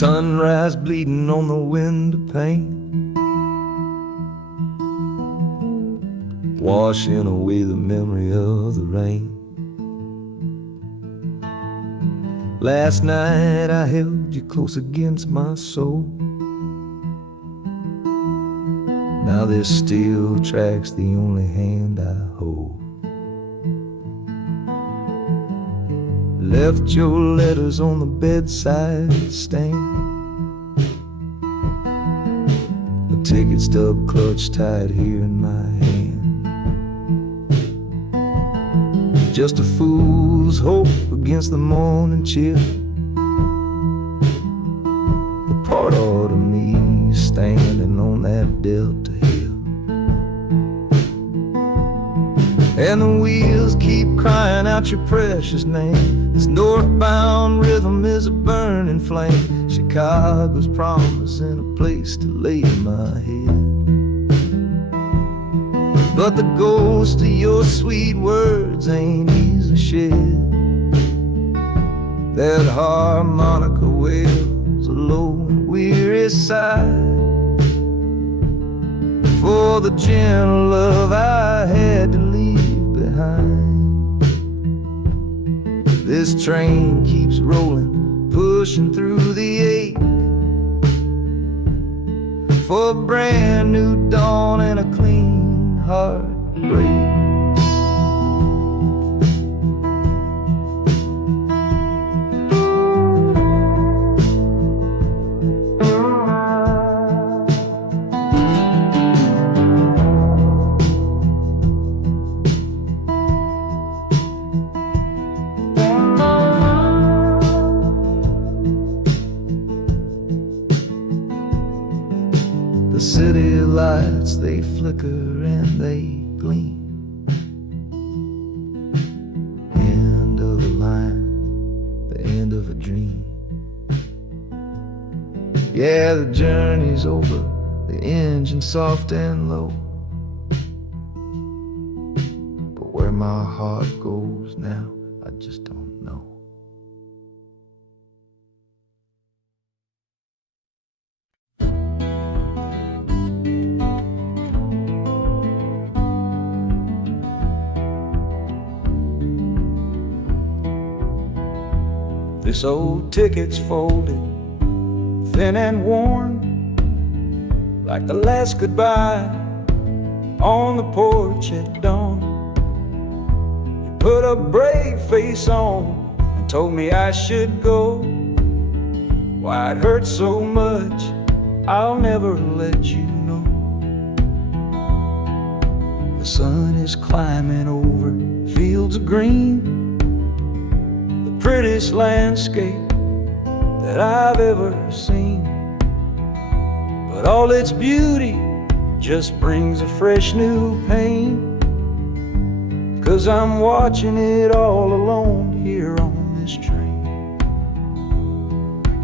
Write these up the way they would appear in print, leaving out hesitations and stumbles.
Sunrise bleeding on the window pane, washing away the memory of the rain. Last night I held you close against my soul. Now this steel track's the only hand I hold. Left your letters on the bedside stand, a ticket stub clutched tight here in my hand. Just a fool's hope against the morning chill, the part of me standing on that Delta hill. And the wheels keep crying out your precious name. This northbound rhythm is a burning flame. Chicago's promising a place to lay my head. But the ghost of your sweet words ain't easy shed. That harmonica wails a low and weary sigh for the gentle love I had to leave behind. This train keeps rolling, pushing through the ache, for a brand new dawn and a clean heartbreak. The city lights, they flicker and they gleam. End of the line, the end of a dream. Yeah, the journey's over, the engine soft and low. But where my heart goes now, I just don't know. This old ticket's folded, thin and worn, like the last goodbye on the porch at dawn. You put a brave face on and told me I should go. Why it hurts so much, I'll never let you know. The sun is climbing over fields of green, prettiest landscape that I've ever seen. But all its beauty just brings a fresh new pain, 'cause I'm watching it all alone here on this train.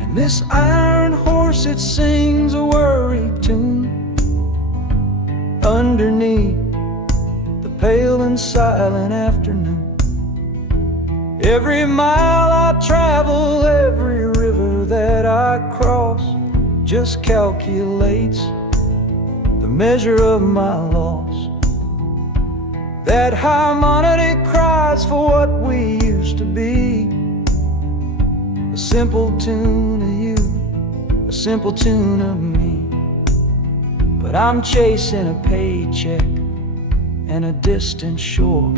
And this iron horse, it sings a worry tune underneath the pale and silent afternoon. Every mile I travel, every river that I cross, just calculates the measure of my loss. That harmonic cries for what we used to be, a simple tune of you, a simple tune of me. But I'm chasing a paycheck and a distant shore,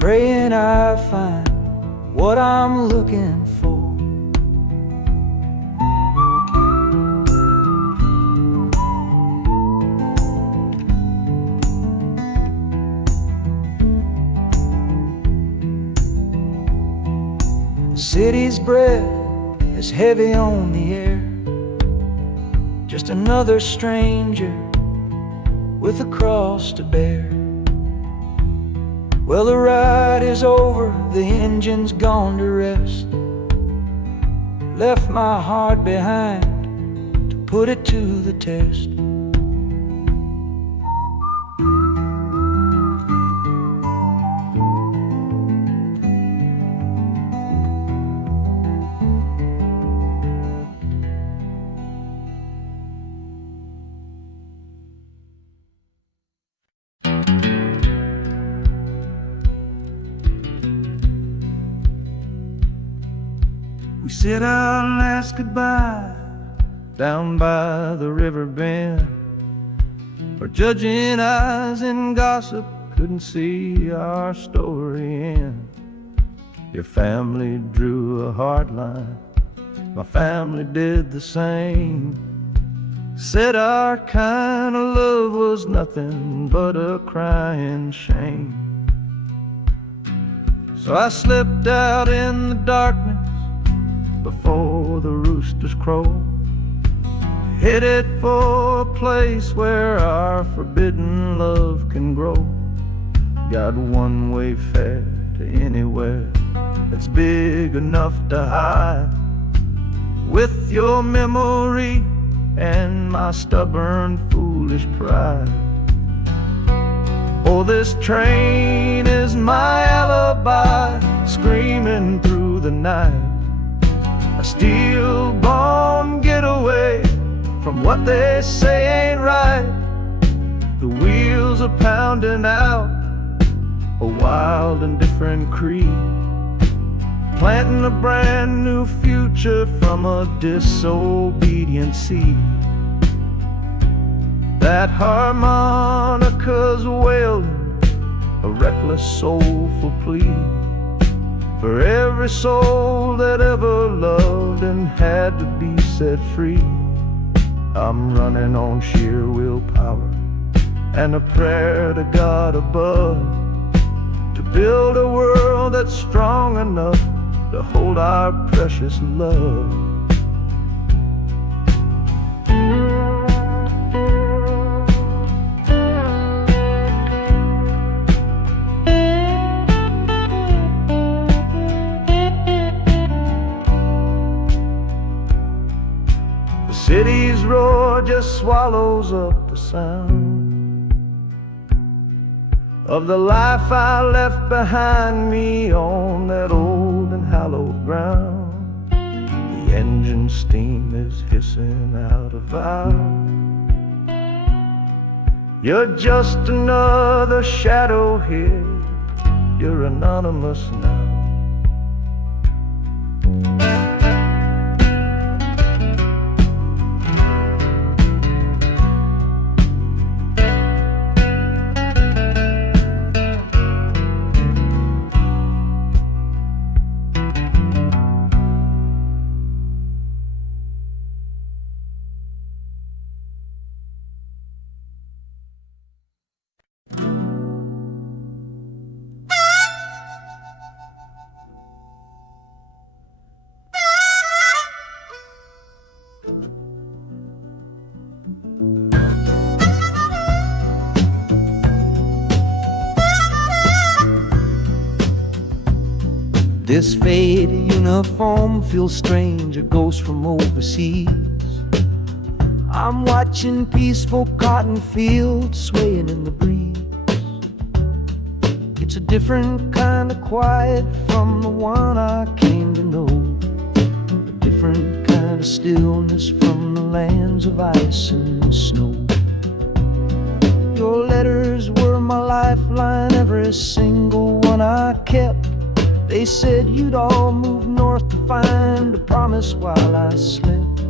praying I find what I'm looking for. The city's breath is heavy on the air, just another stranger with a cross to bear. Well, the ride is over, the engine's gone to rest, left my heart behind to put it to the test. said our last goodbye down by the river bend, where judging eyes and gossip couldn't see our story end. Your family drew a hard line, my family did the same. Said our kind of love was nothing but a crying shame. So I slipped out in the darkness before the roosters crow, headed for a place where our forbidden love can grow. Got one way fare to anywhere that's big enough to hide, with your memory and my stubborn, foolish pride. Oh, this train is my alibi, screaming through the night, a steel-born getaway from what they say ain't right. The wheels are pounding out a wild and different creed, planting a brand new future from a disobedient seed. That harmonica's wailing a reckless, soulful plea for every soul that ever loved and had to be set free. I'm running on sheer willpower and a prayer to God above, to build a world that's strong enough to hold our precious love. The city's roar just swallows up the sound of the life I left behind me on that old and hallowed ground. The engine steam is hissing out of valve. You're just another shadow here, you're anonymous now. This faded uniform feels strange, a ghost from overseas. I'm watching peaceful cotton fields swaying in the breeze. It's a different kind of quiet from the one I came to know, a different kind of stillness from the lands of ice and snow. Your letters were my lifeline, every single one I kept. They said you'd all move north to find a promise while I slept.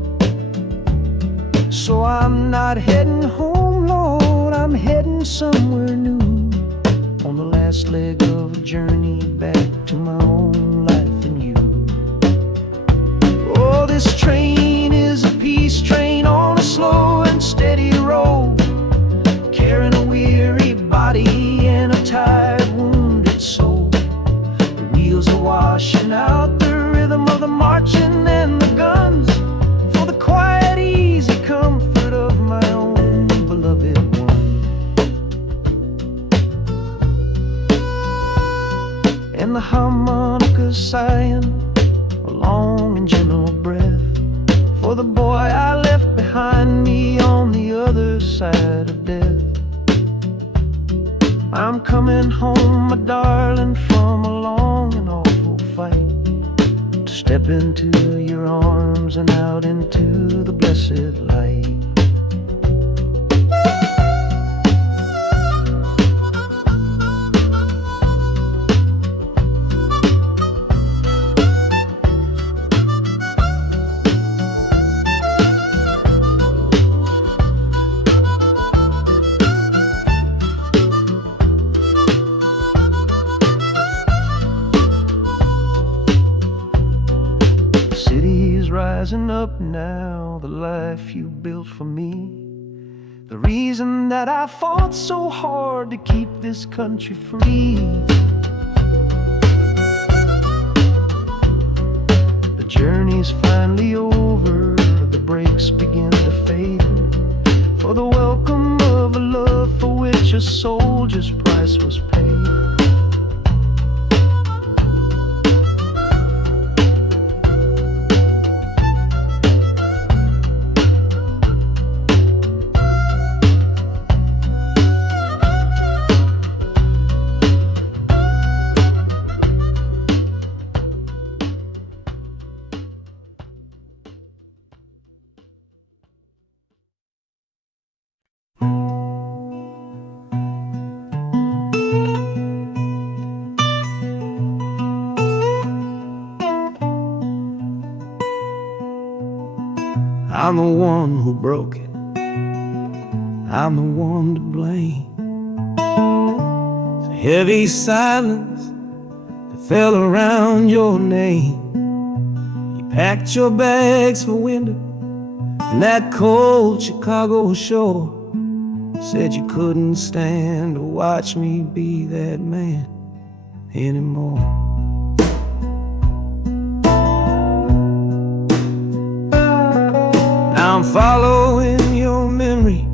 So I'm not heading home, Lord, I'm heading somewhere new, on the last leg of a journey back to my own life and you. Oh, this train is a peace train on a slow and steady road, carrying a weary body and a tired, wounded soul. Wheels are washing out the rhythm of the marching and the guns, for the quiet, easy comfort of my own beloved one. And the harmonica sighing a long and gentle breath for the boy I left behind me on the other side of death. I'm coming home, my darling, from a long and awful fight, to step into your arms and out into the blessed light. life you built for me. The reason that I fought so hard to keep this country free. The journey's finally over, the brakes begin to fade, for the welcome of a love for which a soldier's price was paid. I'm the one who broke it, I'm the one to blame. The heavy silence that fell around your name. You packed your bags for winter in that cold Chicago shore. Said you couldn't stand to watch me be that man anymore. I'm following your memory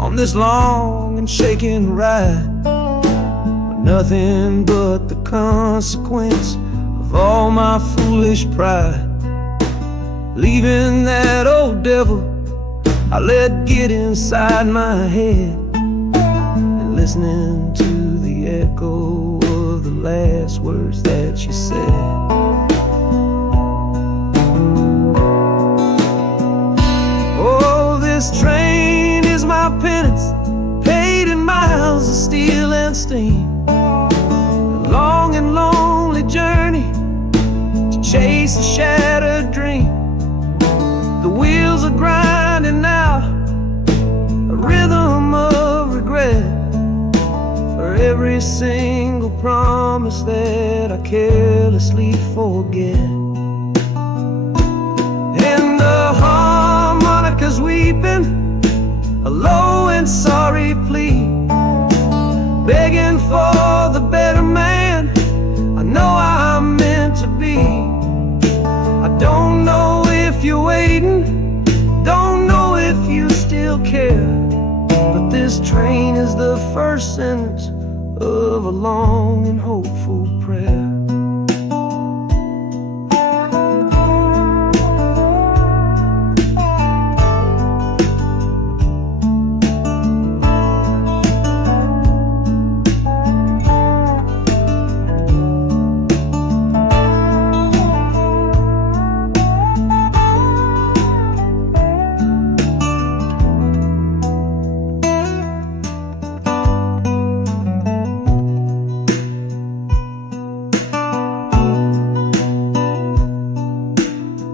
on this long and shaking ride, but nothing but the consequence of all my foolish pride. Leaving that old devil I let get inside my head, and listening to the echo of the last words that you said. This train is my penance, paid in miles of steel and steam. A long and lonely journey to chase a shattered dream. The wheels are grinding out a rhythm of regret for every single promise that I carelessly forget. And the harmonica's weeping a low and sorry plea, begging for the better man I know I'm meant to be. I don't know if you're waiting, don't know if you still care, but this train is the first sentence of a long and hopeful prayer.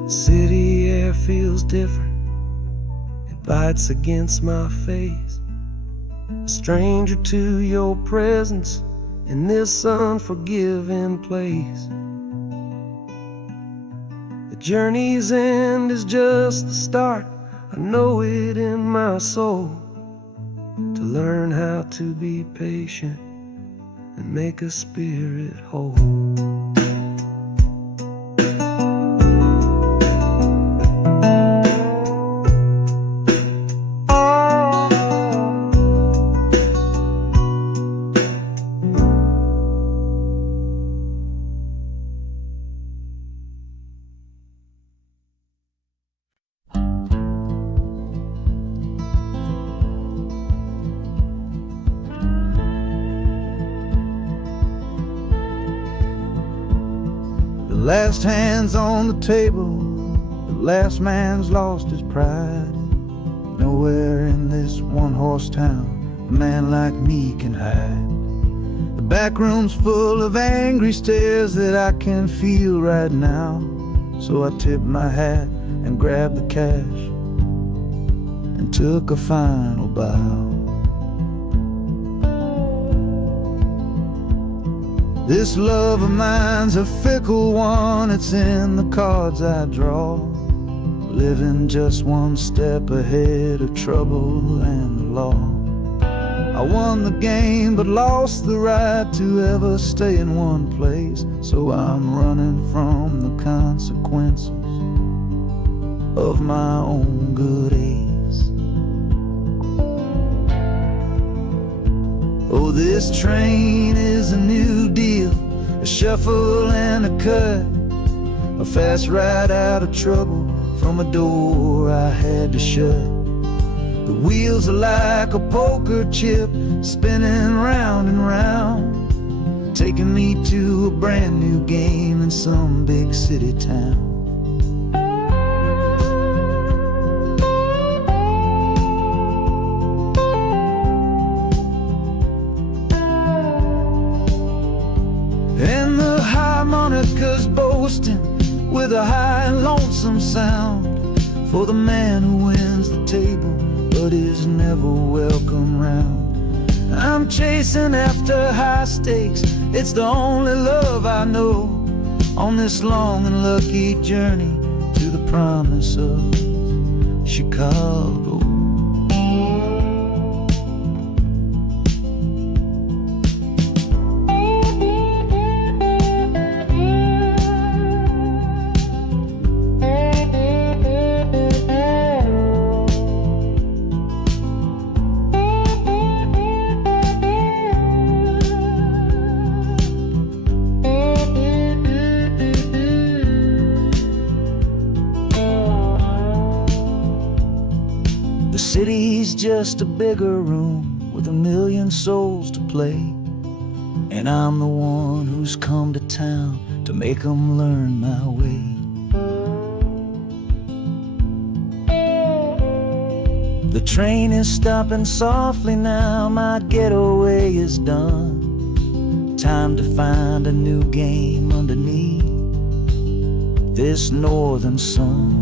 City air feels different, it bites against my face. A stranger to your presence in this unforgiving place. The journey's end is just the start, I know it in my soul. To learn how to be patient and make a spirit whole. The last hand's on the table, the last man's lost his pride. Nowhere in this one-horse town a man like me can hide. The back room's full of angry stares that I can feel right now. So I tipped my hat and grabbed the cash and took a final bow. This love of mine's a fickle one, it's in the cards I draw. living just one step ahead of trouble and the law. I won the game but lost the right to ever stay in one place, so I'm running from the consequences of my own good ace. Oh, this train is a new deal, a shuffle and a cut, a fast ride out of trouble from a door I had to shut. The wheels are like a poker chip, spinning round and round, taking me to a brand new game in some big city town. And the harmonica's boasting with a high and lonesome sound for the man who wins the table but is never welcome round. I'm chasing after high stakes, it's the only love I know on this long and lucky journey to the promise of Chicago. The city's just a bigger room with a million souls to play, and I'm the one who's come to town to make them learn my way. The train is stopping softly now, my getaway is done. Time to find a new game underneath this northern sun.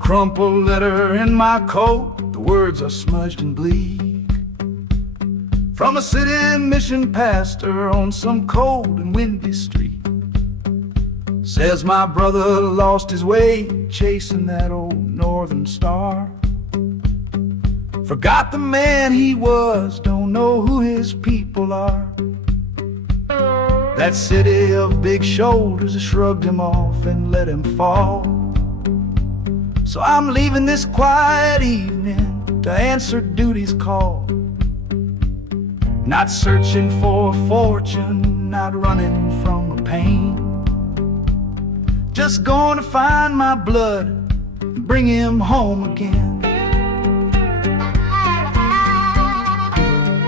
Crumpled letter in my coat, the words are smudged and bleak, from a city mission pastor on some cold and windy street. Says my brother lost his way chasing that old northern star, forgot the man he was, don't know who his people are. That city of big shoulders shrugged him off and let him fall. So I'm leaving this quiet evening to answer duty's call. Not searching for a fortune, not running from a pain, just going to find my blood and bring him home again.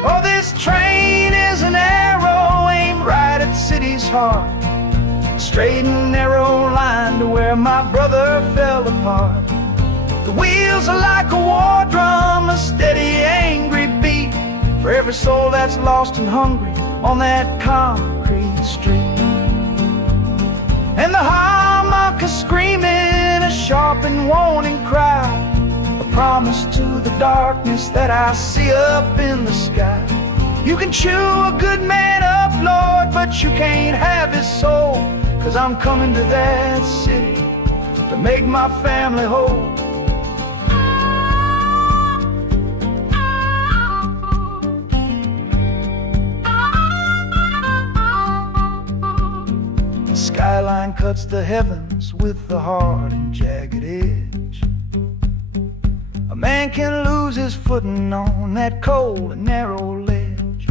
Oh, this train is an arrow aimed right at the city's heart, a straight and narrow line to where my brother fell apart. The wheels are like a war drum, a steady, angry beat for every soul that's lost and hungry on that concrete street. And the harmonica screaming a sharp and warning cry, a promise to the darkness that I see up in the sky. You can chew a good man up, Lord, but you can't have his soul, 'cause I'm coming to that city to make my family whole. Skyline cuts the heavens with the hard and jagged edge. A man can lose his footing on that cold and narrow ledge.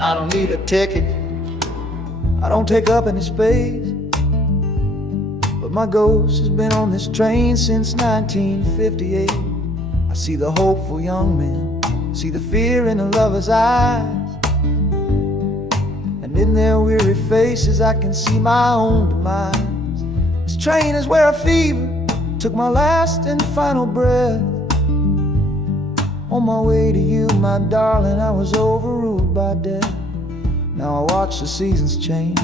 I don't need a ticket, I don't take up any space, but my ghost has been on this train since 1958. I see the hopeful young men, see the fear in the lovers' eyes, and in their weary faces I can see my own demise. This train is where a fever took my last and final breath. On my way to you, my darling, I was overruled by death. Now I watch the seasons change,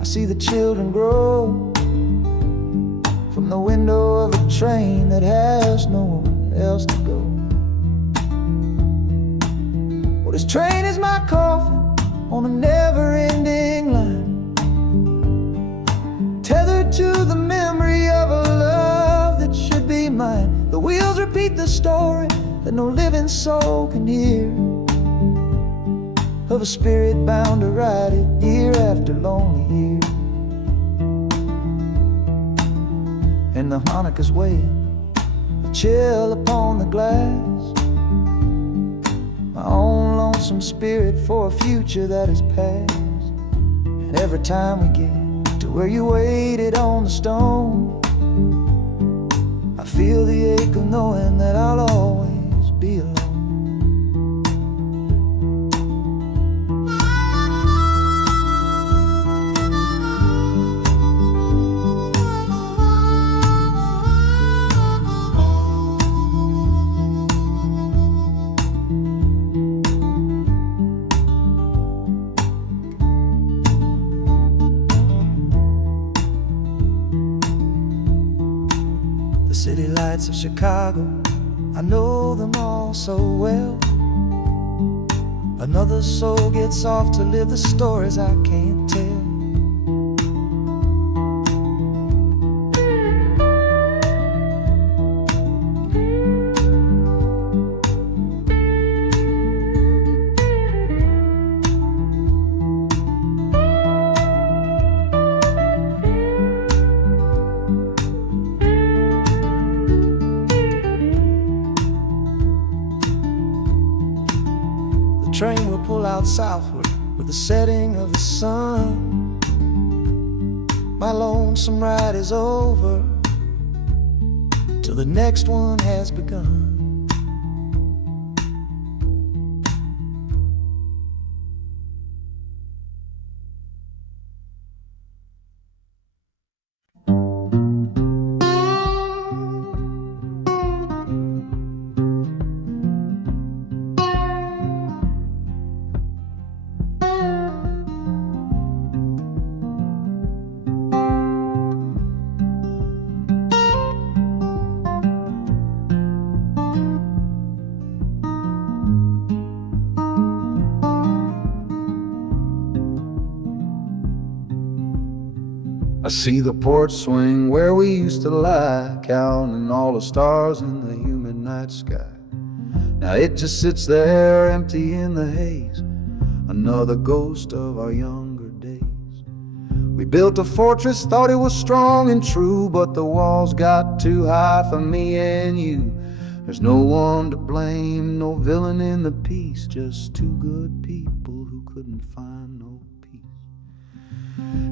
I see the children grow, from the window of a train that has nowhere else to go. Well, this train is my coffin on a never-ending line, tethered to the memory of a love that should be mine. The wheels repeat the story that no living soul can hear, of a spirit bound to ride it year after lonely year. And the harmonicas wail, a chill upon the glass, my own lonesome spirit for a future that is past. And every time we get to where you waited on the stone, I feel the ache of knowing that I'll always be alone. The city lights of Chicago, I know them all so well. Another soul gets off to live the stories I can't tell. The train will pull out southward with the setting of the sun. My lonesome ride is over till the next one has begun. I see the porch swing where we used to lie, counting all the stars in the humid night sky. Now it just sits there empty in the haze, another ghost of our younger days. We built a fortress, thought it was strong and true, but the walls got too high for me and you. There's no one to blame, no villain in the piece, just two good people who couldn't find no peace.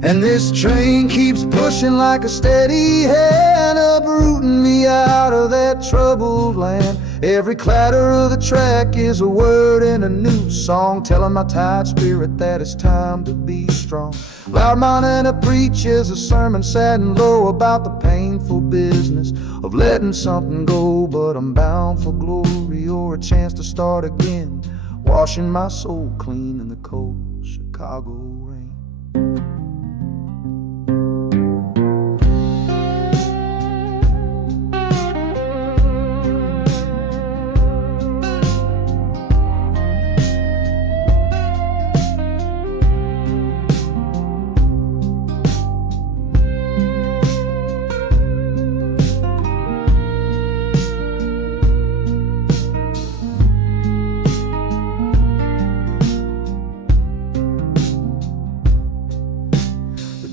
And this train keeps pushing like a steady hand, uprooting me out of that troubled land. Every clatter of the track is a word in a new song, telling my tired spirit that it's time to be strong. Loud Montana preaches a sermon sad and low about the painful business of letting something go, but I'm bound for glory or a chance to start again, washing my soul clean in the cold Chicago rain.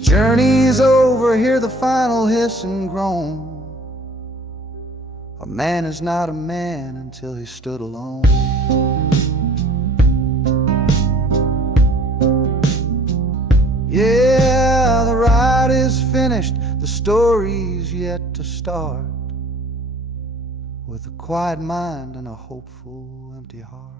Journey's over, hear the final hiss and groan. A man is not a man until he stood alone. finished, the story's yet to start. With a quiet mind and a hopeful empty heart.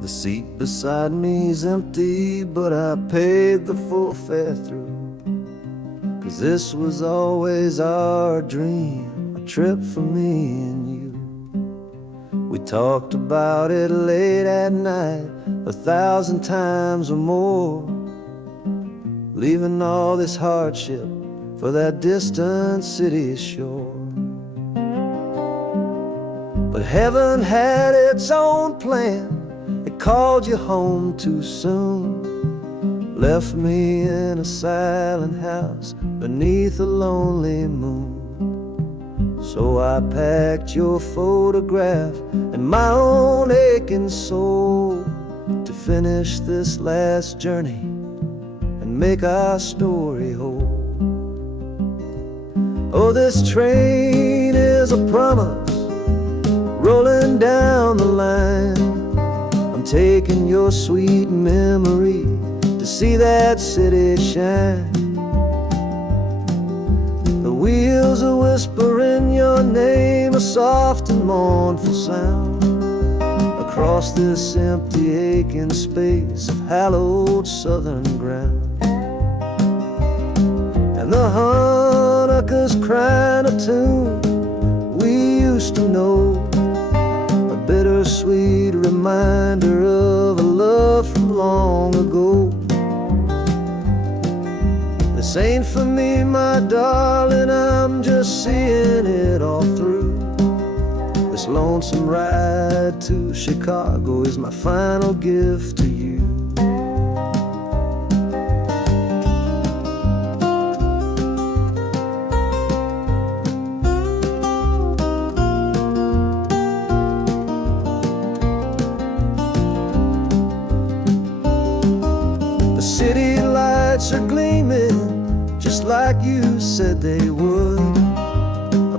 The seat beside me's empty, but I paid the full fare through. 'Cause this was always our dream, a trip for me and you. We talked about it late at night, 1,000 times or more, leaving all this hardship for that distant city shore. But heaven had its own plan. It called you home too soon, left me in a silent house beneath a lonely moon. So I packed your photograph and my own aching soul to finish this last journey and make our story whole. Oh, this train is a promise rolling down the line. I'm taking your sweet memory to see that city shine. The wheels are whispering your name, a soft and mournful sound, across this empty aching space of hallowed southern ground. And the Hanukkah's crying a tune we used to know, a bittersweet reminder of a love from long ago. This ain't for me, my darling, I'm just seeing it all through. This lonesome ride to Chicago is my final gift to you. The city lights are gleaming just like you said they would,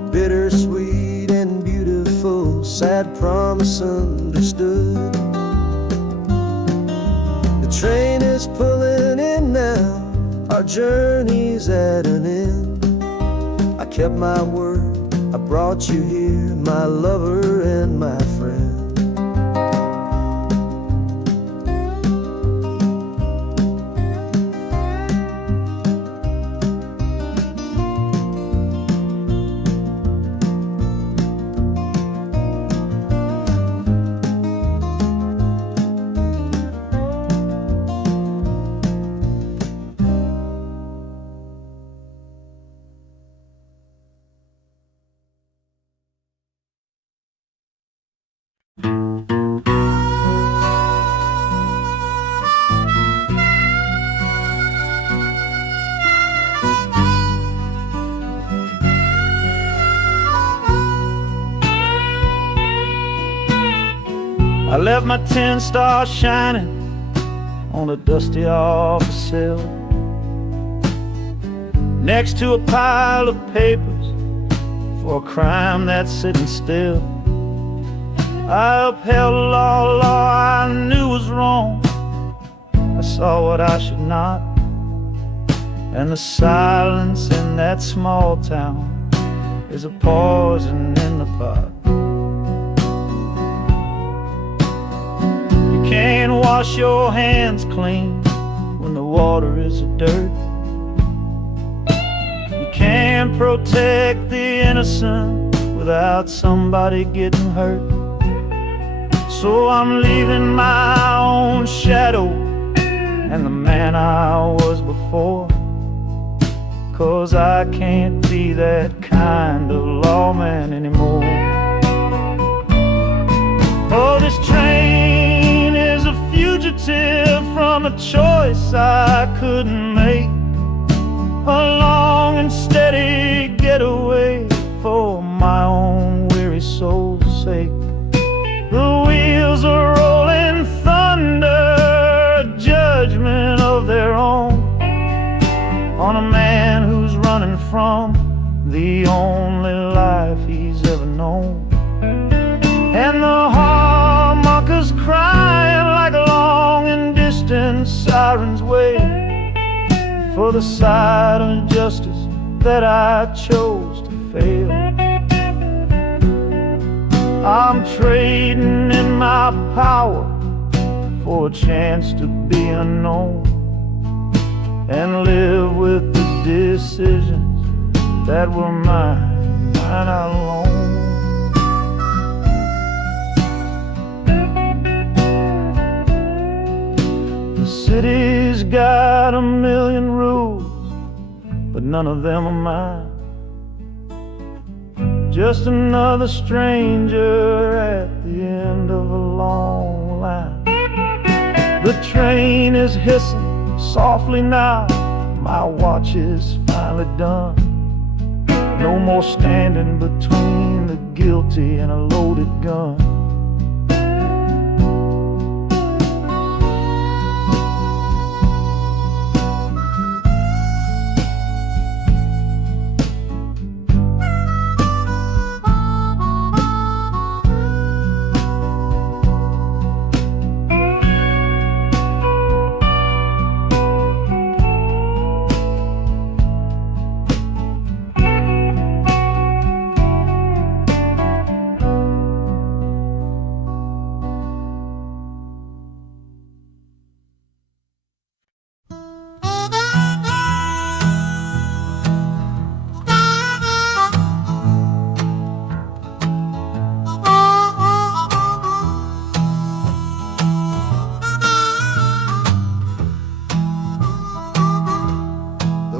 a bittersweet and beautiful sad promise understood. The train is pulling in now, our journey's at an end. I kept my word, I brought you here, my lover and my friend. I left my 10 stars shining on a dusty office sill, next to a pile of papers for a crime that's sitting still. I upheld a law I knew was wrong. I saw what I should not, and the silence in that small town is a poison in the pot. You can't wash your hands clean when the water is of dirt. You can't protect the innocent without somebody getting hurt. So I'm leaving my own shadow and the man I was before, 'cause I can't be that kind of lawman anymore. Oh, this train is a fugitive fugitive from a choice I couldn't make, a long and steady getaway for my own weary soul's sake. The wheels are rolling thunder, judgment of their own, on a man who's running from the only life he's ever known. And the harmonicas crying like long and distant sirens wait for the side of justice that I chose to fail. I'm trading in my power for a chance to be unknown and live with the decisions that were mine alone. The city's got a million rules, but none of them are mine. Just another stranger at the end of a long line. The train is hissing softly now, my watch is finally done. No more standing between the guilty and a loaded gun.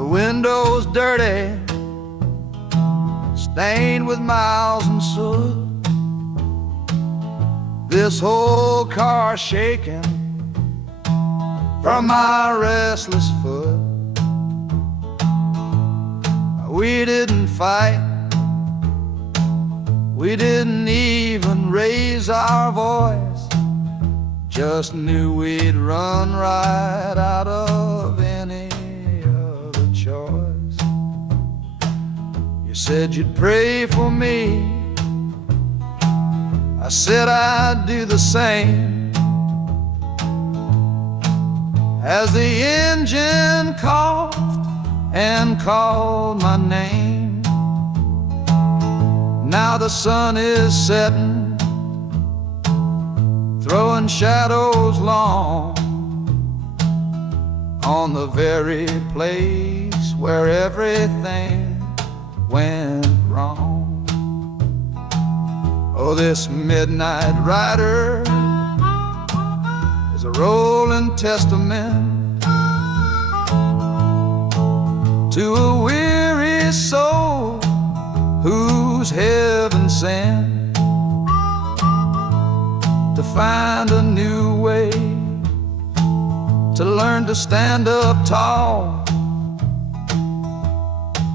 Windows dirty, stained with miles and soot. This whole car shaking from my restless foot. We didn't fight, we didn't even raise our voice, just knew we'd run right out of any choice. You said you'd pray for me, I said I'd do the same. As the engine coughed and called my name, now the sun is setting, throwing shadows long on the very place where everything went wrong. Oh, this midnight rider is a rolling testament to a weary soul whose heaven sent to find a new way, to learn to stand up tall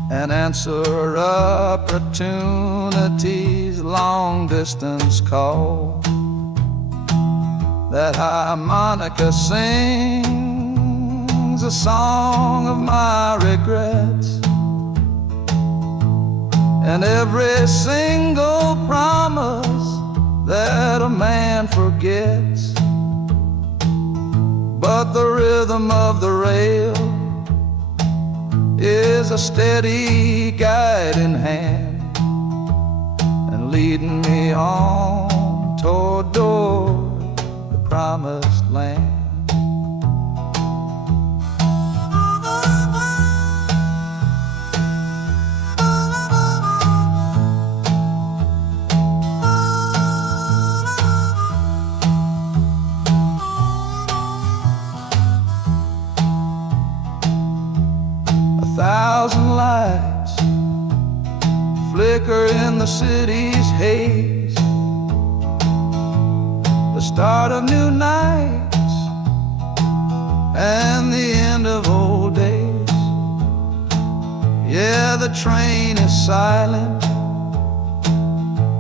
and answer opportunity's long-distance call. That harmonica sings a song of my regrets, and every single promise that a man forgets. But the rhythm of the rail is a steady guiding hand, and leading me on toward the promised land. 1,000 lights flicker in the city's haze, the start of new nights and the end of old days. Yeah, the train is silent,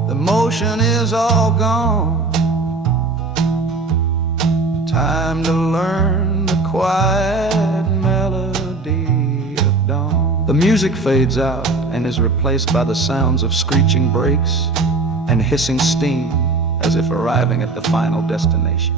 the motion is all gone. Time to learn the quiet melody of dawn. The music fades out and is replaced by the sounds of screeching brakes and hissing steam, as if arriving at the final destination.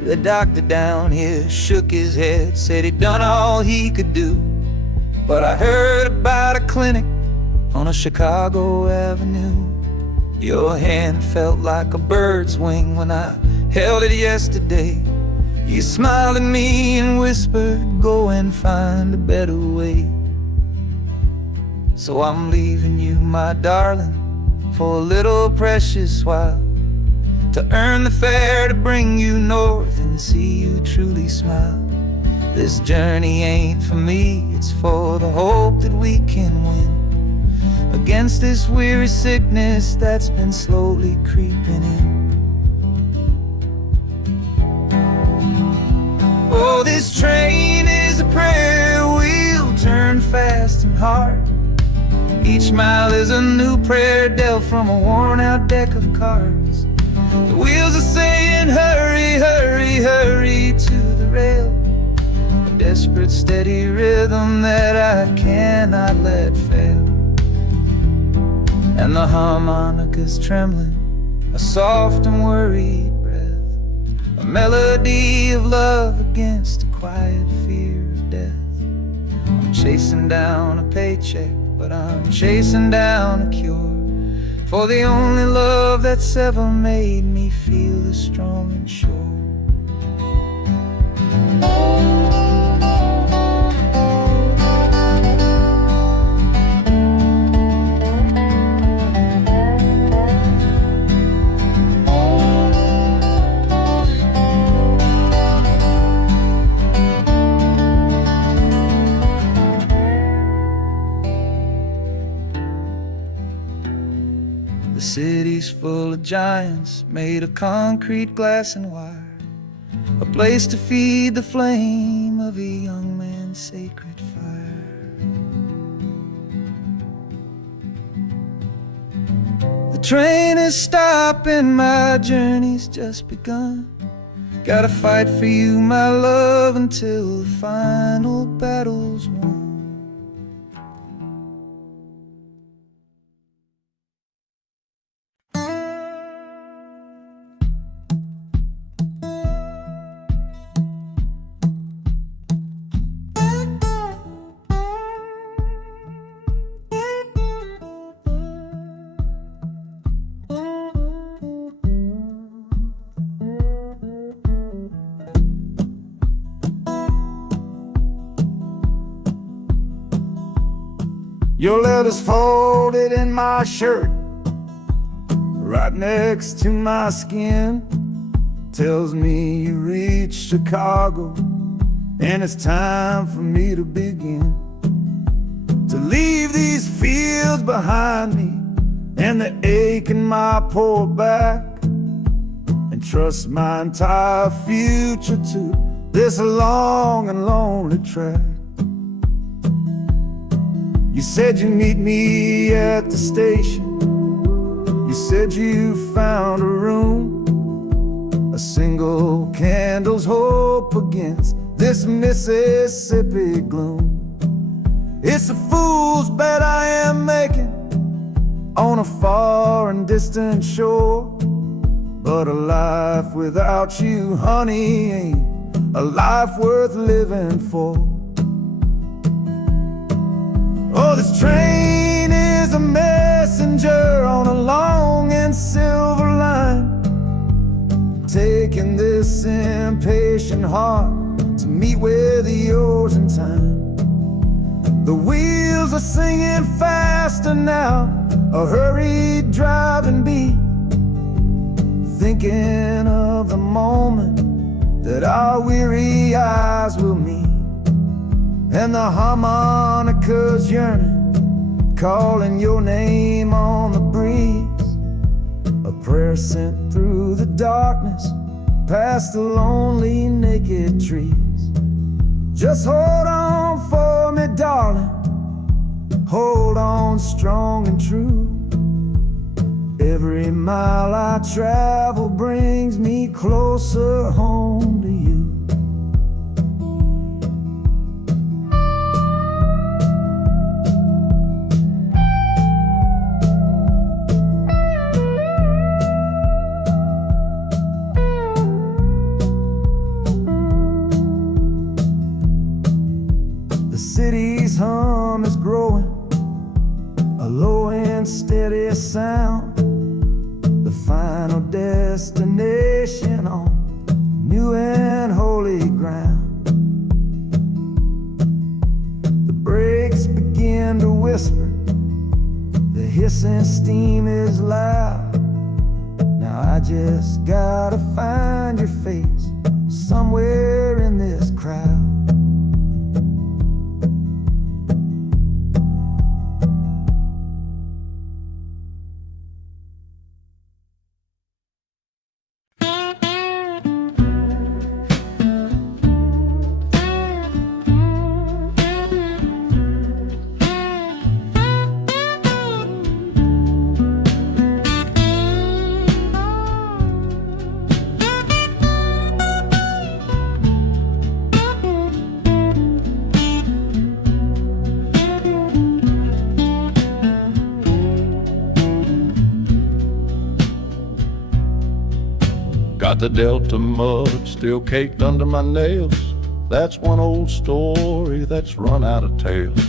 The doctor down here shook his head, said he'd done all he could do. But I heard about a clinic on a Chicago avenue. Your hand felt like a bird's wing when I held it yesterday. You smiled at me and whispered, go and find a better way. So I'm leaving you, my darling, for a little precious while, to earn the fare to bring you north and see you truly smile. This journey ain't for me, it's for the hope that we can win against this weary sickness that's been slowly creeping in. Oh, this train is a prayer wheel, turn fast and hard. Each mile is a new prayer dealt from a worn out deck of cards. The wheels are saying hurry, hurry, hurry to the rail, a desperate steady rhythm that I cannot let fail. And the harmonica's trembling, a soft and worried breath, a melody of love against a quiet fear of death. I'm chasing down a paycheck, but I'm chasing down a cure for the only love that's ever made me feel this strong and sure. The city's full of giants made of concrete, glass, and wire, a place to feed the flame of a young man's sacred fire. The train is stopping, my journey's just begun. Gotta fight for you, my love, until the final battle's won. Your letter's folded in my shirt, right next to my skin. Tells me you reached Chicago, and it's time for me to begin. To leave these fields behind me, and the ache in my poor back, and trust my entire future to this long and lonely track. You said you'd meet me at the station. You said you found a room, a single candle's hope against this Mississippi gloom. It's a fool's bet I am making on a far and distant shore, but a life without you, honey, ain't a life worth living for. Oh, this train is a messenger on a long and silver line, taking this impatient heart to meet with yours in time. The wheels are singing faster now, a hurried driving beat, thinking of the moment that our weary eyes will meet, and the harmonica's yearning, calling your name on the breeze. A prayer sent through the darkness, past the lonely naked trees. Just hold on for me, darling, hold on strong and true. Every mile I travel brings me closer home to you. The city's hum is growing, a low and steady sound, the final destination on new and holy ground. The brakes begin to whisper, the hissing steam is loud. Now I just gotta find your face somewhere in this crowd. Got the Delta mud still caked under my nails. That's one old story that's run out of tales.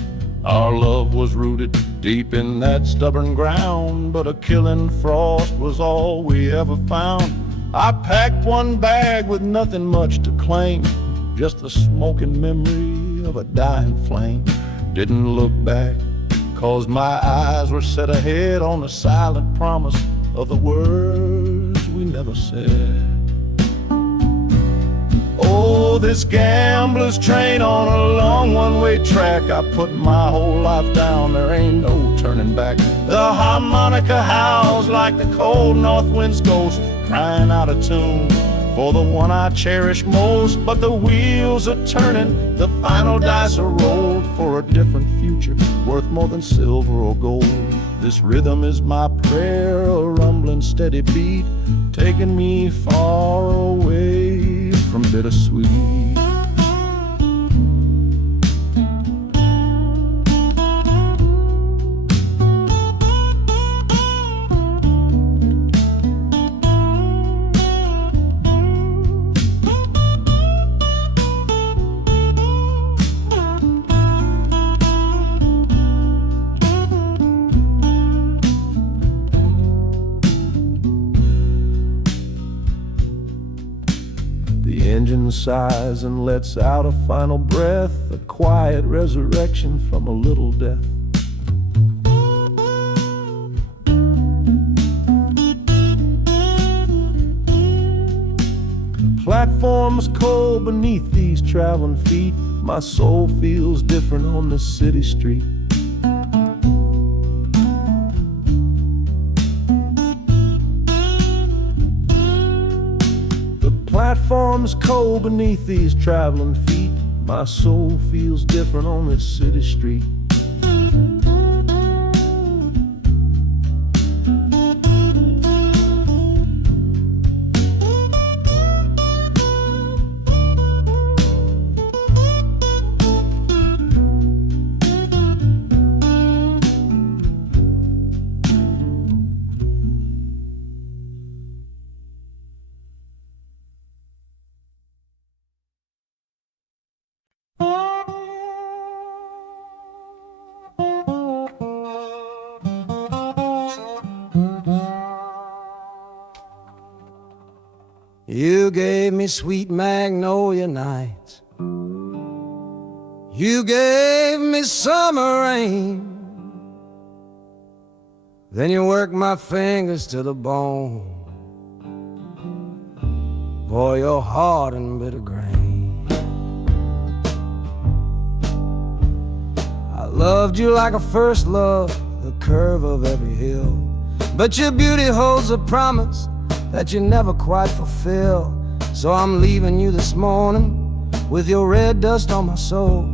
Our love was rooted deep in that stubborn ground, but a killing frost was all we ever found. I packed one bag with nothing much to claim, just the smoking memory of a dying flame. Didn't look back, 'cause my eyes were set ahead on the silent promise of the words we never said. Oh, this gambler's train on a long one-way track. I put my whole life down, there ain't no turning back. The harmonica howls like the cold north wind's ghost, crying out a tune for the one I cherish most. But the wheels are turning, the final dice are rolled for a different future, worth more than silver or gold. This rhythm is my prayer, a rumbling steady beat, taking me far away from bittersweet. The engine sighs and lets out a final breath, a quiet resurrection from a little death. The platform's cold beneath these traveling feet. My soul feels different on this city street. Platform's cold beneath these traveling feet. My soul feels different on this city street. You gave me sweet magnolia nights, you gave me summer rain, then you worked my fingers to the bone, Boy, you're hard and bitter grain. I loved you like a first love, the curve of every hill. But your beauty holds a promise that you never quite fulfill. So I'm leaving you this morning with your red dust on my soul.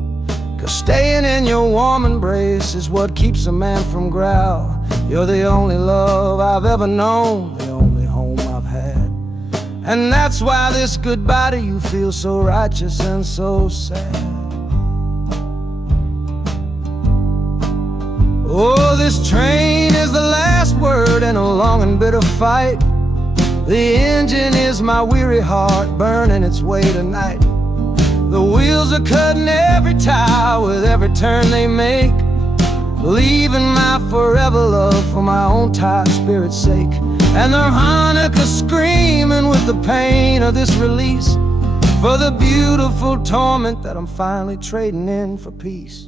'Cause staying in your warm embrace is what keeps a man from growl. You're the only love I've ever known, the only home I've had. And that's why this goodbye to you feels so righteous and so sad. Oh, this train is the last word in a long and bitter fight. The engine is my weary heart burning its way tonight. The wheels are cutting every tire with every turn they make, leaving my forever love for my own tired spirit's sake. And the harmonica screaming with the pain of this release, for the beautiful torment that I'm finally trading in for peace.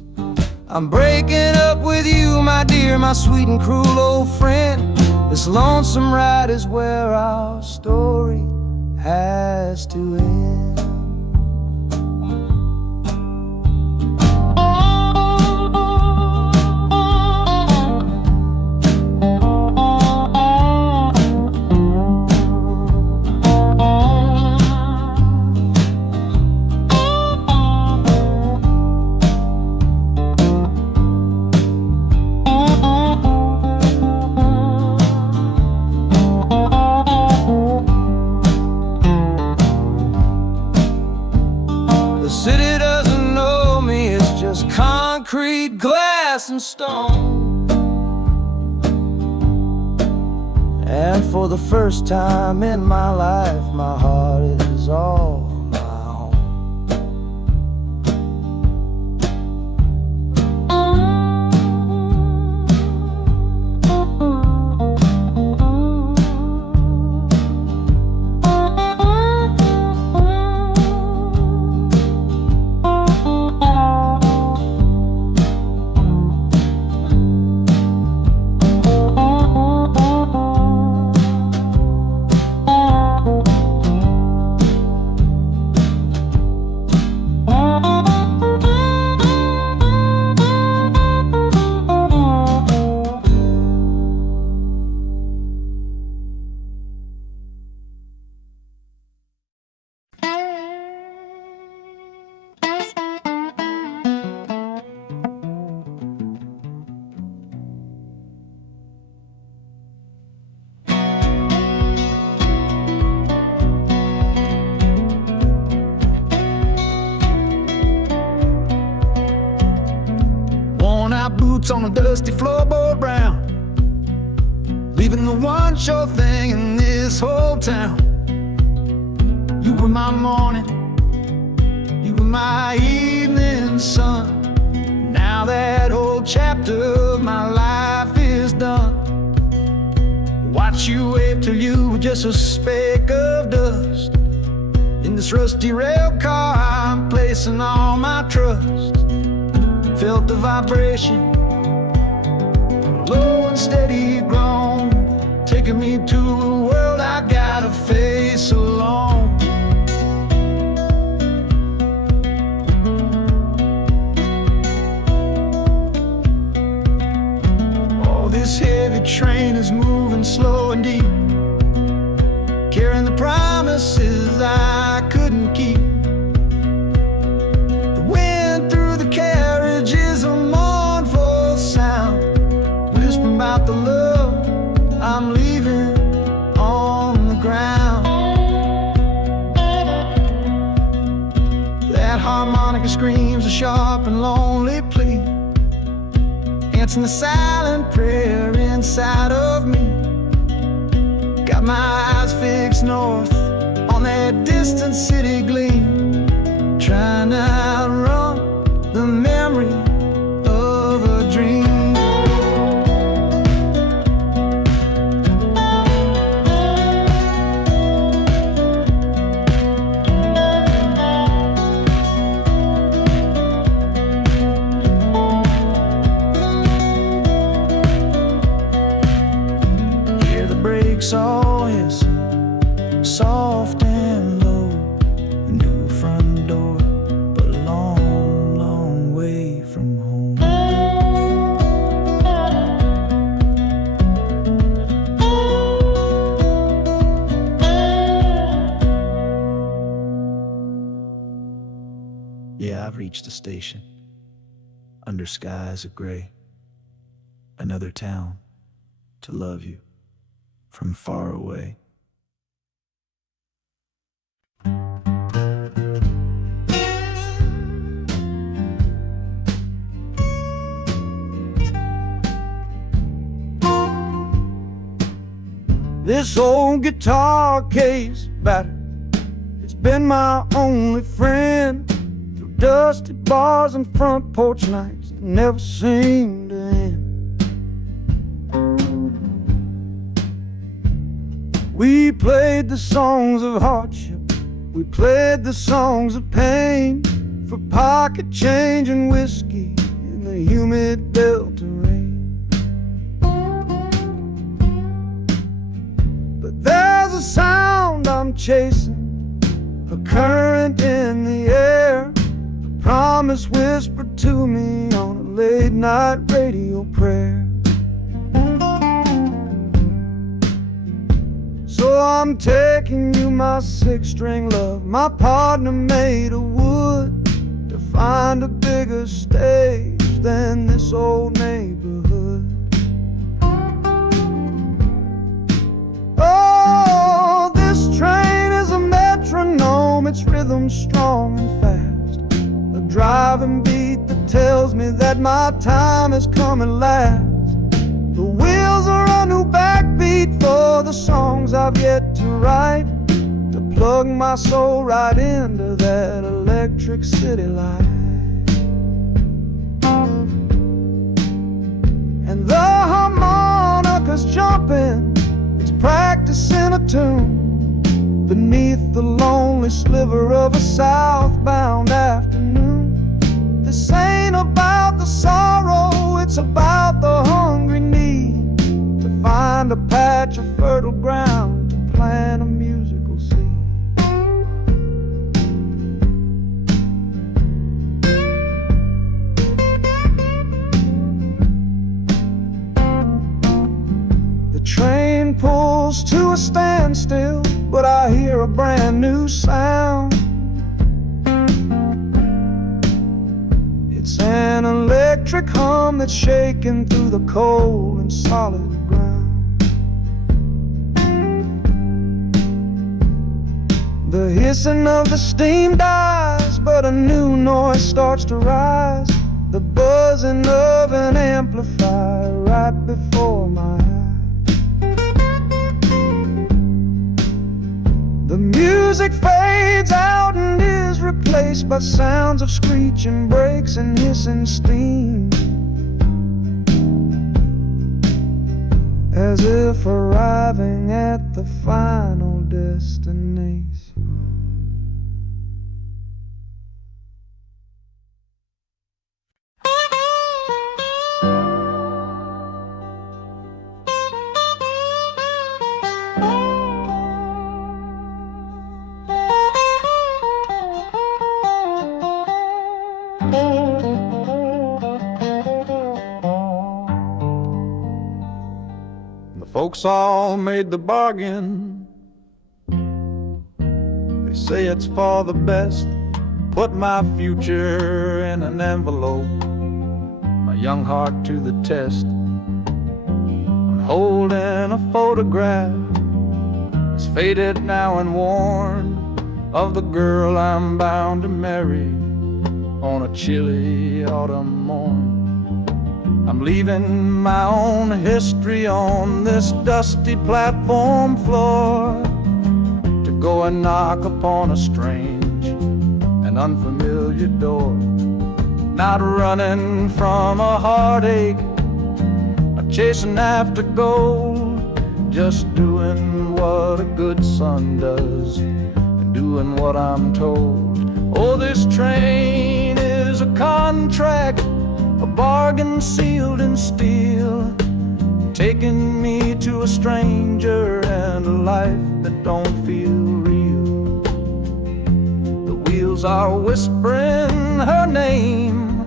I'm breaking up with you, my dear, my sweet and cruel old friend. This lonesome ride is where our story has to end. The city doesn't know me, it's just concrete, glass, and stone. And for the first time in my life, my heart is all my own. Boots on a dusty floorboard brown, leaving the one sure thing in this whole town. You were my morning, you were my evening sun. Now that whole chapter of my life is done. Watch you wave till you were just a speck of dust. In this rusty rail car I'm placing all my trust. Felt the vibration, low and steady grown, taking me to a world I gotta face alone. Oh, this heavy train is moving slow and deep, carrying the promises I couldn't keep. The wind through the carriage is a mournful sound, whispering about the love I'm leaving on the ground. That harmonica screams a sharp and lonely plea, answering the silent prayer inside of me. Got my eyes fixed north on that distant city gleam, trying to outrun the memory of a dream. Hear the brakes all hissing, soft and low. I've reached the station, under skies of gray, another town to love you from far away. This old guitar case battered, it's been my only friend through dusty bars and front porch nights that never seem to end. We played the songs of hardship, we played the songs of pain, for pocket change and whiskey in the humid Delta rain. There's a sound I'm chasing, a current in the air, a promise whispered to me on a late night radio prayer. So I'm taking you, my six-string love, my partner made of wood, to find a bigger stage than this old neighborhood. Oh, this train is a metronome, its rhythm strong and fast, a driving beat that tells me that my time has come at last. The wheels are a new backbeat for the songs I've yet to write, to plug my soul right into that electric city light. And the harmonica's jumping, practicing a tune beneath the lonely sliver of a southbound afternoon. This ain't about the sorrow, it's about the hungry need to find a patch of fertile ground to plant a musical seed. The train pulls to a standstill, but I hear a brand new sound. It's an electric hum that's shaking through the cold and solid ground. The hissing of the steam dies, but a new noise starts to rise, the buzzing of an amplifier right before my eyes. The music fades out and is replaced by sounds of screeching brakes and hissing steam, as if arriving at the final destination. Folks all made the bargain. They say it's for the best. Put my future in an envelope, my young heart to the test. I'm holding a photograph, it's faded now and worn, of the girl I'm bound to marry on a chilly autumn morn. I'm leaving my own history on this dusty platform floor, to go and knock upon a strange and unfamiliar door. Not running from a heartache, not chasing after gold, just doing what a good son does, and doing what I'm told. Oh, this train is a contract, a bargain sealed in steel, taking me to a stranger and a life that don't feel real. The wheels are whispering her name,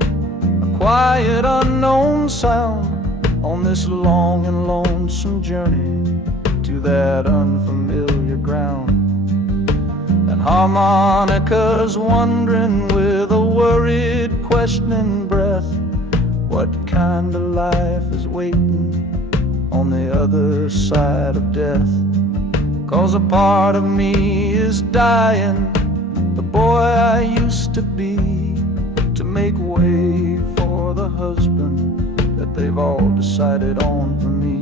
a quiet unknown sound, on this long and lonesome journey to that unfamiliar ground. And harmonica's wondering with a worried, questioning breath. What kind of life is waiting on the other side of death? 'Cause a part of me is dying, the boy I used to be, to make way for the husband that they've all decided on for me.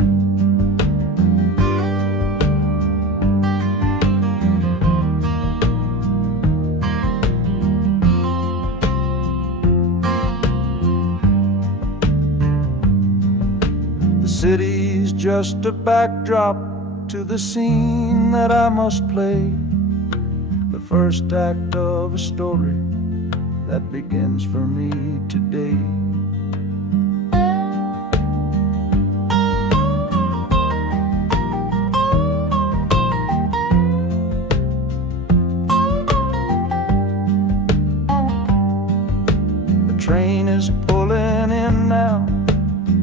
The city's just a backdrop to the scene that I must play, the first act of a story that begins for me today. The train is pulling in now.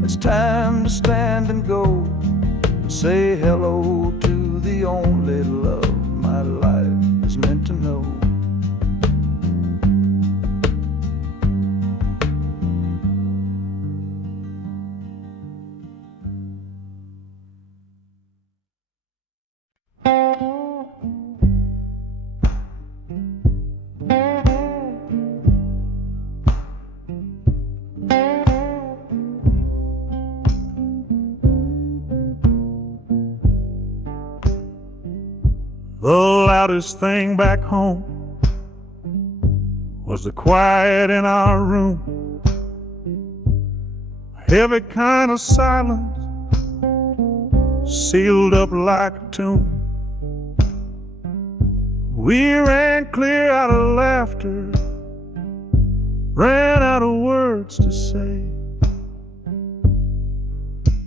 It's time to stand and go, and say hello to the only love my life is meant to know. The loudest thing back home was the quiet in our room, a heavy kind of silence, sealed up like a tomb. We ran clear out of laughter, ran out of words to say,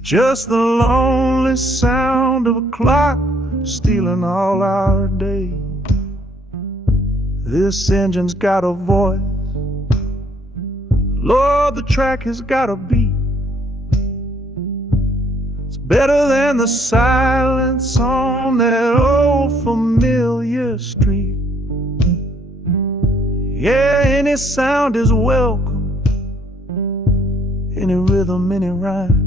just the lonely sound of a clock stealing all our day. This engine's got a voice, Lord, the track has got a beat. It's better than the silence on that old familiar street. Yeah, any sound is welcome, any rhythm, any rhyme,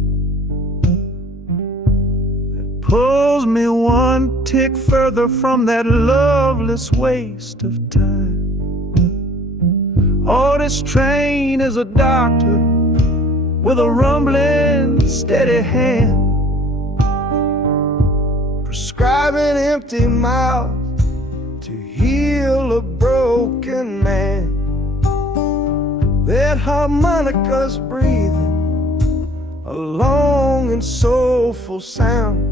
pulls me one tick further from that loveless waste of time. Oh, this train is a doctor with a rumbling, steady hand, prescribing empty mouths to heal a broken man. That harmonica's breathing a long and soulful sound,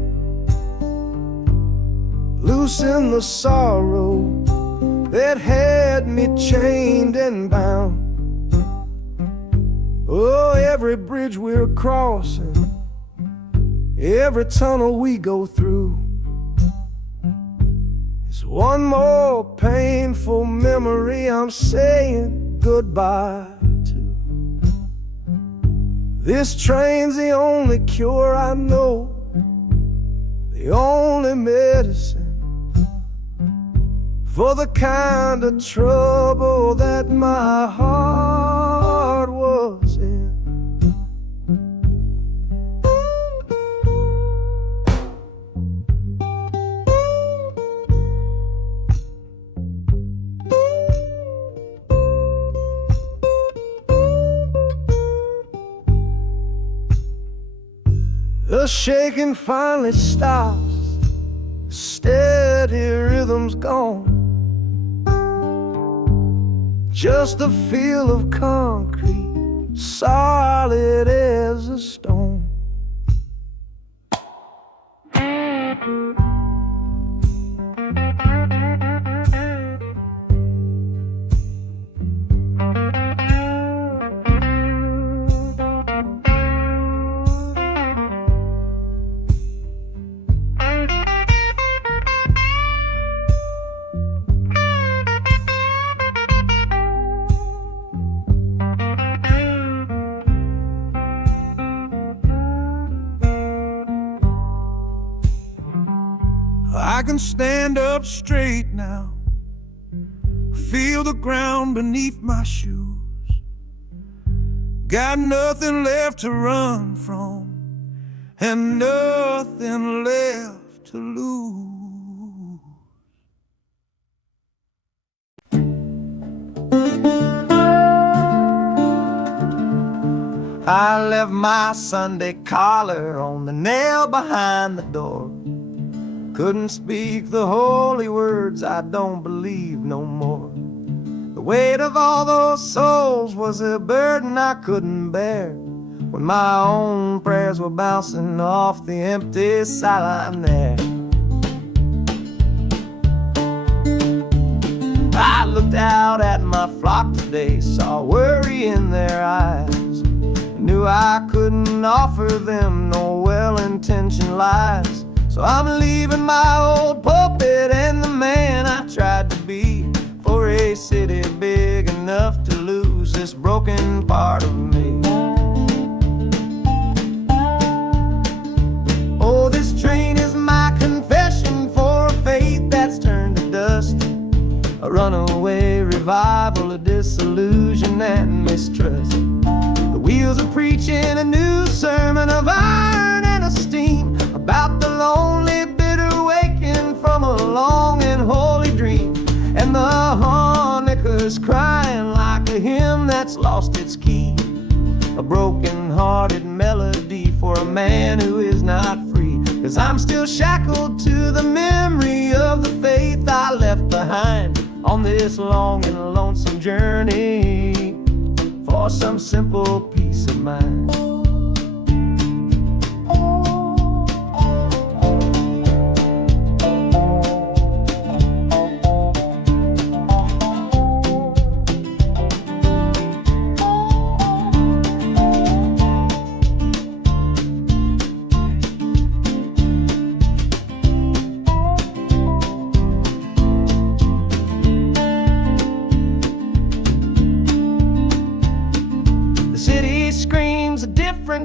loosen the sorrow that had me chained and bound. Oh, every bridge we're crossing, every tunnel we go through, is one more painful memory I'm saying goodbye to. This train's the only cure I know, the only medicine for the kind of trouble that my heart was in. The shaking finally stops, steady rhythm's gone, just a feel of concrete, solid as a stone. I can stand up straight now, feel the ground beneath my shoes. got nothing left to run from and nothing left to lose. I left my Sunday collar on the nail behind the door. Couldn't speak the holy words, I don't believe no more. The weight of all those souls was a burden I couldn't bear, when my own prayers were bouncing off the empty sideline there. I looked out at my flock today, saw worry in their eyes, knew I couldn't offer them no well-intentioned lies. So I'm leaving my old pulpit and the man I tried to be, for a city big enough to lose this broken part of me. Oh, this train is my confession for a faith that's turned to dust, a runaway revival of disillusion and mistrust. The wheels are preaching a new sermon of iron and of steam, about the lonely, bitter waking from a long and holy dream. And the harmonicas crying like a hymn that's lost its key, a broken-hearted melody for a man who is not free. 'Cause I'm still shackled to the memory of the faith I left behind on this long and lonesome journey for some simple peace of mind.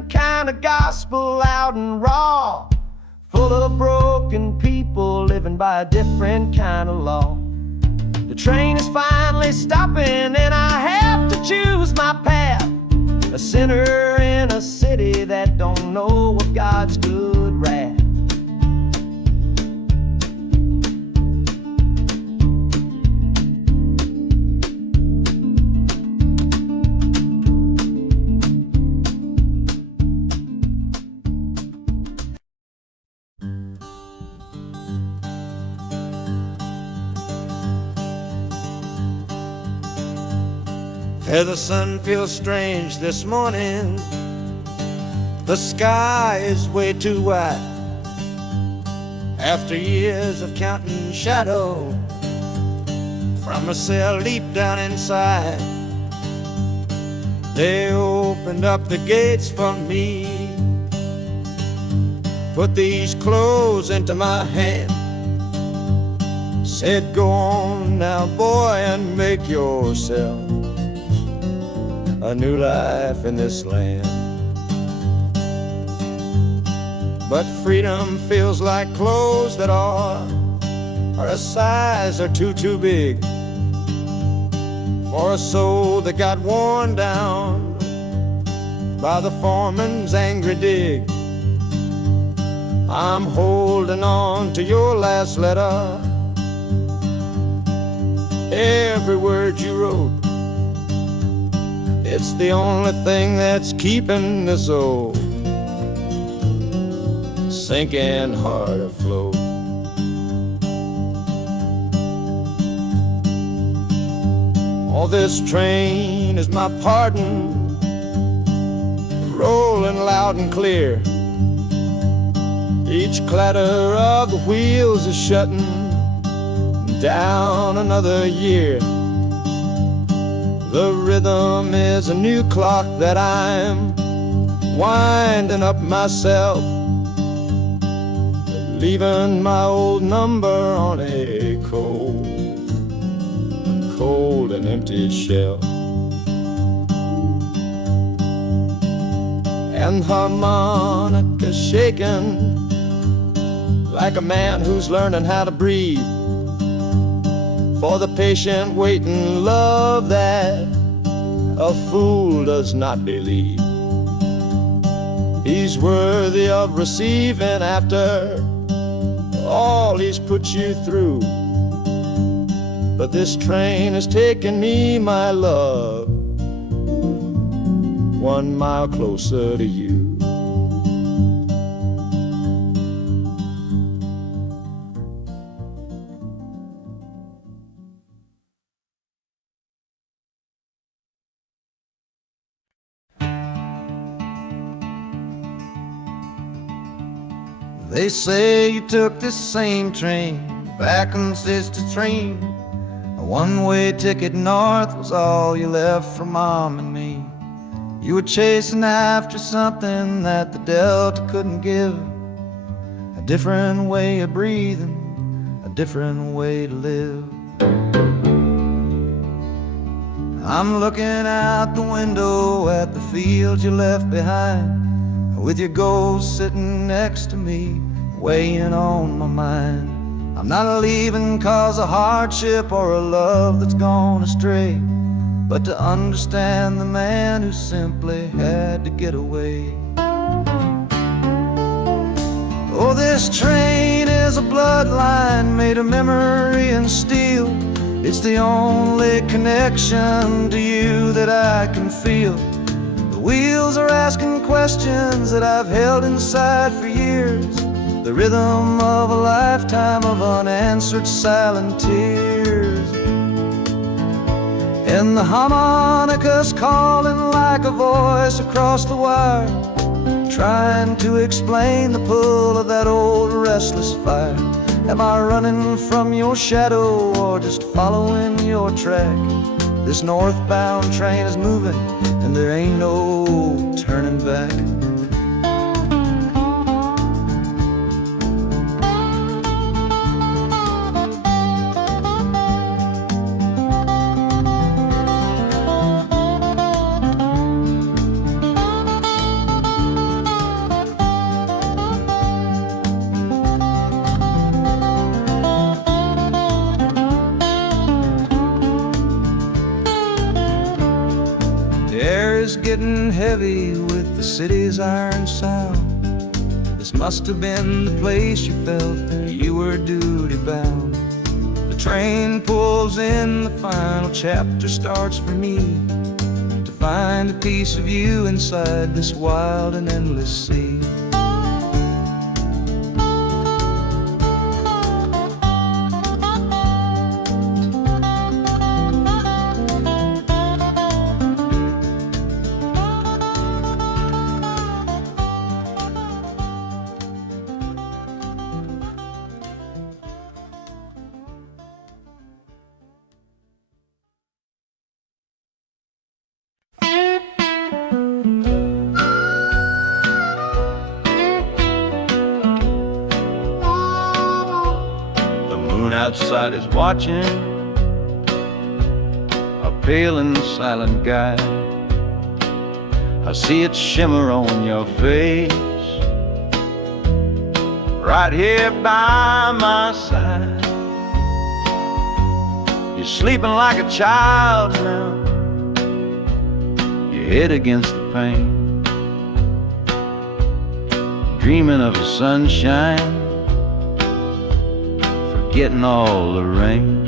Kind of gospel, loud and raw, full of broken people living by a different kind of law. The train is finally stopping and I have to choose my path, a sinner in a city that don't know what God's good wrath. The sun feels strange this morning, the sky is way too wide. After years of counting shadow from a cell deep down inside, they opened up the gates for me, put these clothes into my hand, said go on now boy and make yourself a new life in this land. But freedom feels like clothes that are a size or two big for a soul that got worn down by the foreman's angry dig. I'm holding on to your last letter, every word you wrote. It's the only thing that's keeping this old sinking heart afloat. Oh, this train is my pardon, rolling loud and clear. Each clatter of the wheels is shutting down another year. The rhythm is a new clock that I'm winding up myself, leaving my old number on a cold and empty shelf. And harmonica shaking like a man who's learning how to breathe, for the patient waiting love that a fool does not believe he's worthy of receiving after all he's put you through. But this train has taken me, my love, 1 mile closer to you. They say you took this same train back on Sister Train. A one-way ticket north was all you left for Mom and me. You were chasing after something that the Delta couldn't give. A different way of breathing, a different way to live. I'm looking out the window at the fields you left behind, with your ghost sitting next to me, weighing on my mind. I'm not leaving cause of hardship or a love that's gone astray, but to understand the man who simply had to get away. Oh, this train is a bloodline made of memory and steel. It's the only connection to you that I can feel. The wheels are asking questions that I've held inside for years, the rhythm of a lifetime of unanswered silent tears. And the harmonica's calling like a voice across the wire, trying to explain the pull of that old restless fire. Am I running from your shadow or just following your track? This northbound train is moving and there ain't no turning back. Getting heavy with the city's iron sound. This must have been the place you felt you were duty bound. The train pulls in, the final chapter starts for me, to find a piece of you inside this wild and endless sea. Outside is watching, a pale and silent guy. I see it shimmer on your face, right here by my side. You're sleeping like a child now, your head against the pane, dreaming of the sunshine, getting all the rain.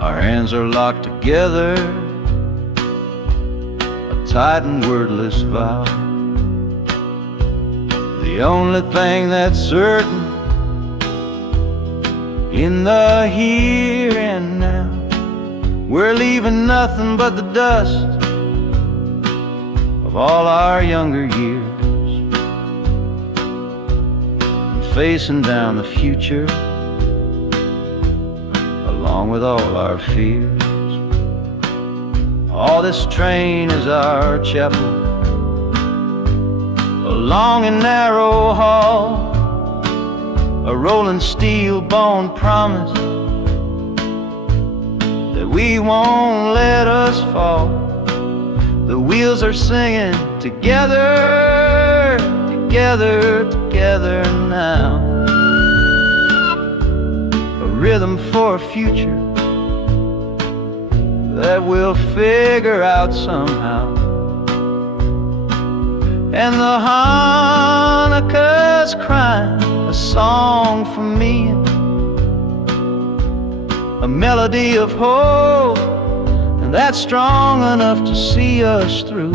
Our hands are locked together, a tight and wordless vow. The only thing that's certain in the here and now, we're leaving nothing but the dust of all our younger years, facing down the future along with all our fears. All this train is our chapel, a long and narrow hall, a rolling steel bone promise that we won't let us fall. The wheels are singing together, together, together now. A rhythm for a future that we'll figure out somehow. And the Hanukkah's crying a song for me, a melody of hope, and that's strong enough to see us through.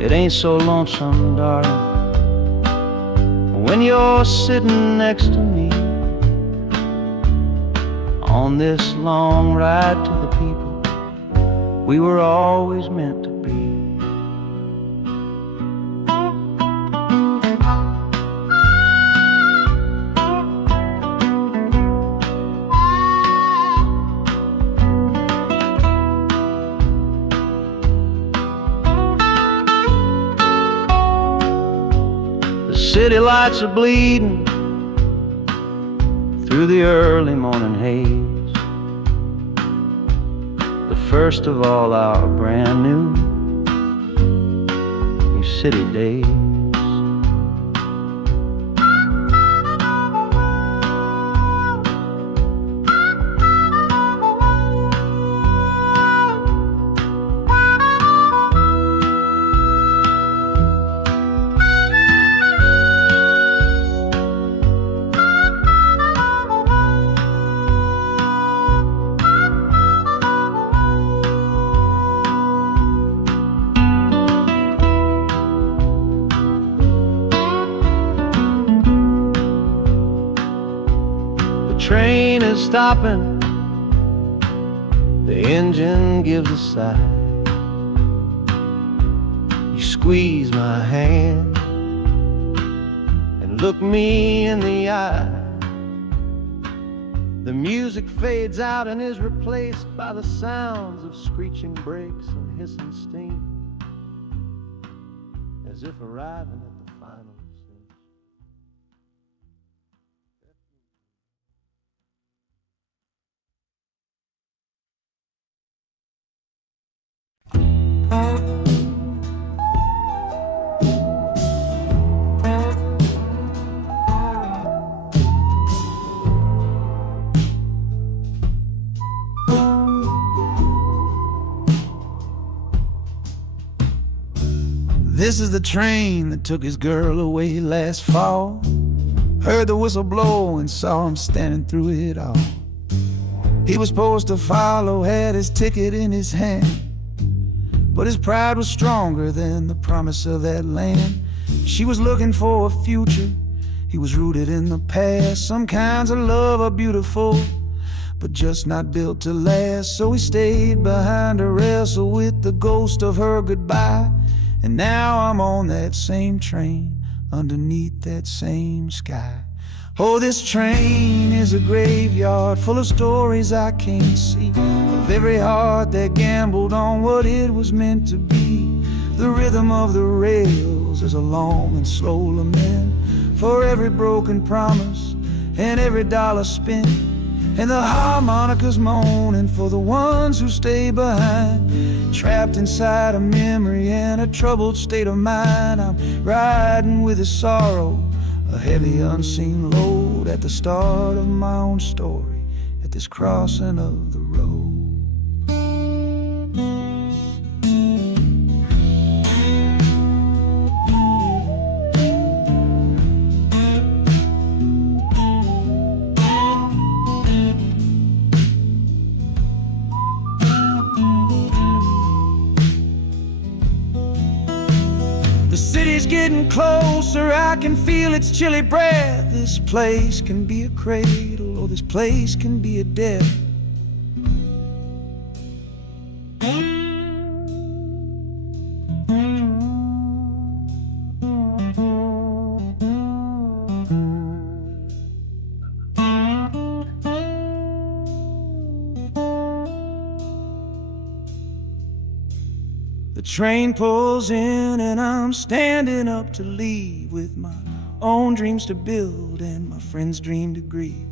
It ain't so lonesome, darling, when you're sitting next to me on this long ride to the people we were always meant to be. The city lights are bleeding through the early morning haze, the first of all our brand new city days. The train is stopping, the engine gives a sigh. You squeeze my hand and look me in the eye. The music fades out and is replaced by the sounds of screeching brakes and hissing steam, as if arriving at the final scene. This is the train that took his girl away last fall. Heard the whistle blow and saw him standing through it all. He was supposed to follow, had his ticket in his hand, but his pride was stronger than the promise of that land. She was looking for a future, he was rooted in the past. Some kinds of love are beautiful, but just not built to last. So he stayed behind to wrestle with the ghost of her goodbye. And now I'm on that same train, underneath that same sky. Oh, this train is a graveyard full of stories I can't see, of every heart that gambled on what it was meant to be. The rhythm of the rails is a long and slow lament for every broken promise and every dollar spent. And the harmonicas moaning for the ones who stay behind, trapped inside a memory and a troubled state of mind. I'm riding with a sorrow, a heavy unseen load, at the start of my own story, at this crossing of the road. The city's getting closer, I can feel its chilly breath. This place can be a cradle, or this place can be a death. The train pulls in and I'm standing up to leave, with my own dreams to build and my friend's dream to grieve.